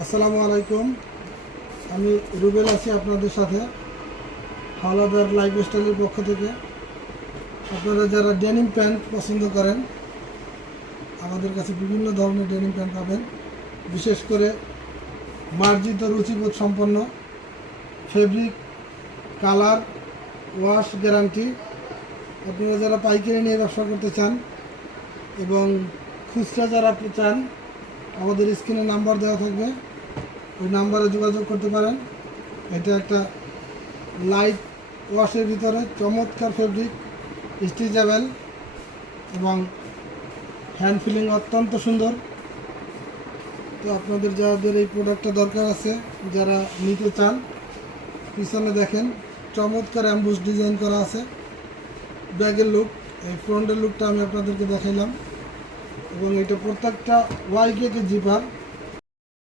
আসসালামু আলাইকুম। আমি রুবেল আছি আপনাদের সাথে হাওলাদার লাইফস্টাইলের পক্ষ থেকে। আপনারা যারা ডেনিম প্যান্ট পছন্দ করেন, আমাদের কাছে বিভিন্ন ধরনের ডেনিম প্যান্ট পাবেন। বিশেষ করে মার্জিত রুচিবোধ সম্পন্ন, ফেব্রিক, কালার, ওয়াশ গ্যারান্টি। আপনারা যারা পাইকারি নিয়ে ব্যবসা করতে চান এবং খুচরা যারা চান, আমাদের স্ক্রিনে নাম্বার দেওয়া থাকবে, ওই নাম্বারে যোগাযোগ করতে পারেন। এটা একটা লাইট ওয়াশের ভিতরে চমৎকার ফেব্রিক, স্ট্রেচেবল এবং হ্যান্ড ফিলিং অত্যন্ত সুন্দর। তো আপনাদের যাদের এই প্রোডাক্টটা দরকার আছে, যারা নিতে চান, পিছনে দেখেন চমৎকার অ্যাম্বুশ ডিজাইন করা আছে। ব্যাগের লুক, এই ফ্রন্টের লুকটা আমি আপনাদেরকে দেখাইলাম এবং এটা প্রত্যেকটা ওয়াইকে জিপার।